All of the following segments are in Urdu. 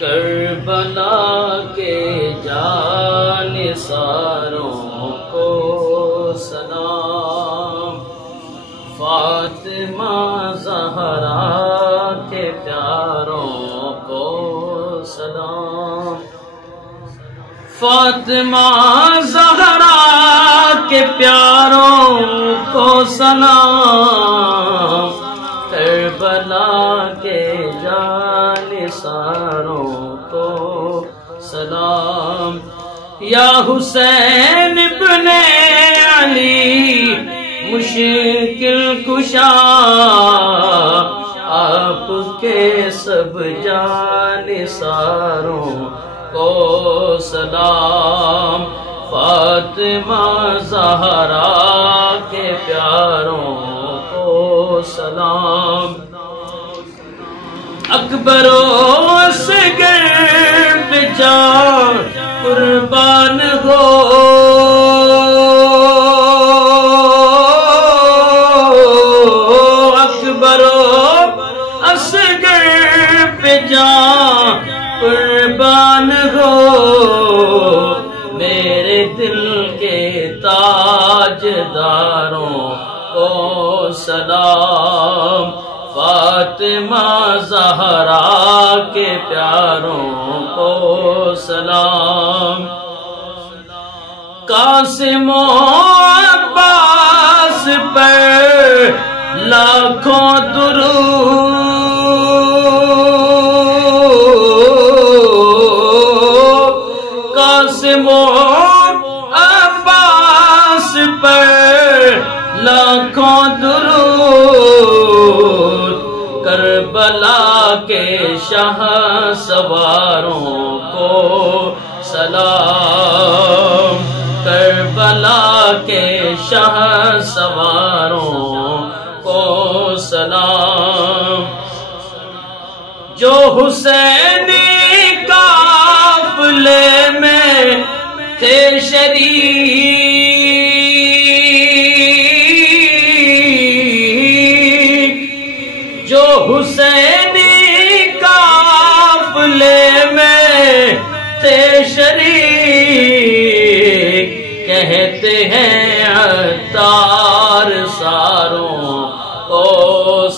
کربلا کے جانثاروں کو سلام، فاطمہ زہرا کے پیاروں کو سلام، فاطمہ زہرا کے پیاروں کو سلام، کربلا کے جانثاروں کو سلام، یا حسین ابن علی مشکل کشا، آپ کے سب جانثاروں کو سلام، فاطمہ زہرا کے پیاروں کو سلام، اکبر و اصغر پہ جان قربان ہو، اکبر و اصغر پہ جان قربان ہو، میرے دل کے تاجداروں کو سلام، فاطمہ زہرا کے پیاروں کو سلام، قاسم و عباس پر لاکھوں درود، قاسم و عباس پر لاکھوں درود، کربلا کے شاہ سواروں کو سلام، کربلا کے شاہ سواروں کو سلام، جو حسینی قافلے میں تھے شریک، جو حسینی قافلے میں تھے شریک، کہتے ہیں عطار ساروں کو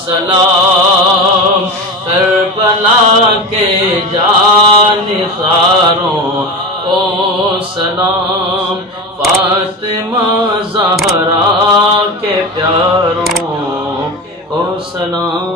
سلام، کربلا کے جانثاروں کو سلام، فاطمہ زہرا کے پیاروں کو سلام۔